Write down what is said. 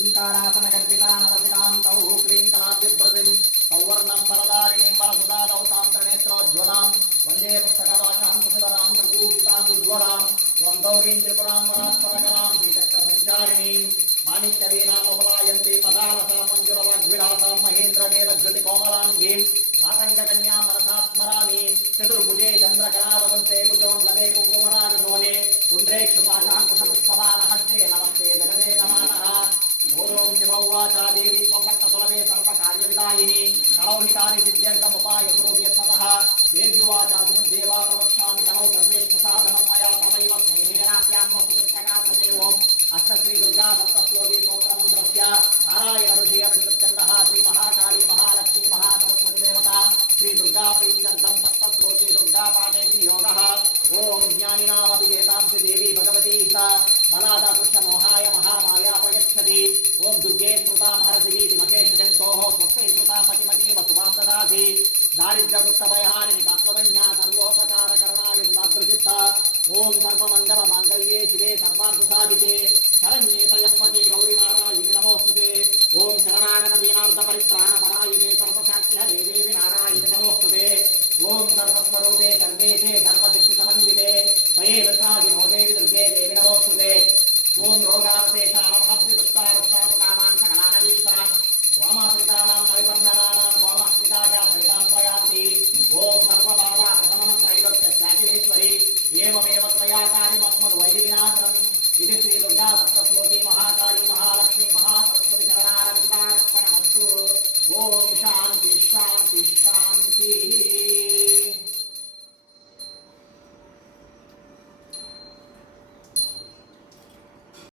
ओंकारासन गर्भितानवसितां तौ क्लीं कलाभ्युभृतिं सौवर्णं वरदारिणीं वरसुदादौ तां त्रिनेत्रोज्ज्वलां वन्दे पुस्तकभाषां कुशलरां सद्गुरुहितां उज्ज्वलां त्वं गौरीं त्रिपुरां वरात्परकलां श्रीचक्रसञ्चारिणीं माणिक्यवीणामुपलायन्ती पदालसां मञ्जुरवाग्विलासां महेन्द्रनीलज्योतिकोमलाङ्गीं मातङ्गकन्यां मनसा स्मरामि चतुर्भुजे चन्द्रकलावदन्ते कुचोन्नते कुङ्कुमरागशोणे पुण्ड्रेक्षुपाशाङ्कुशपुष्पबाणहस्ते नमस्ते जगदेकमानः ओम शिवौवाच देवी त्वं भक्तसुलभे सर्वकार्यविदायिनी कलौहितानि सिद्ध्यर्थमुपायपुरोह्यत्नतः देव्युवाच सुमद्देवा प्रवक्ष्यामि कलौ सर्वेष्टसाधनं मया तवैव स्नेहेनाप्यां वस्तुप्रकाशते ओम् अष्ट श्रीदुर्गा सप्तश्लोकी स्तोत्रमन्त्रस्य नारायण ऋषि अनुष्ठुप्छन्दः श्रीमहाकाली महालक्ष्मी महासरस्वती देवता श्रीदुर्गा प्रीत्यर्थं सप्तश्लोकी दुर्गापाठे विनियोगः ओम ज्ञानिनामपि एतांसि देवी भगवती सा बलादाकृष्टमोहाय महामाया प्रयच्छति ओम दुर्गे स्मृतां हरसिरीति महेशजन्तोः स्वस्ते स्मृतां मतिमतीव शुभां ददासि दारिद्र्यदुःखभयहारिणि कात्वमन्या सर्वोपकारकरणाय सुदादृचित्ता ओम सर्वमङ्गलमाङ्गल्ये शिवे सर्वार्थसाधिके शरण्ये त्र्यम्बके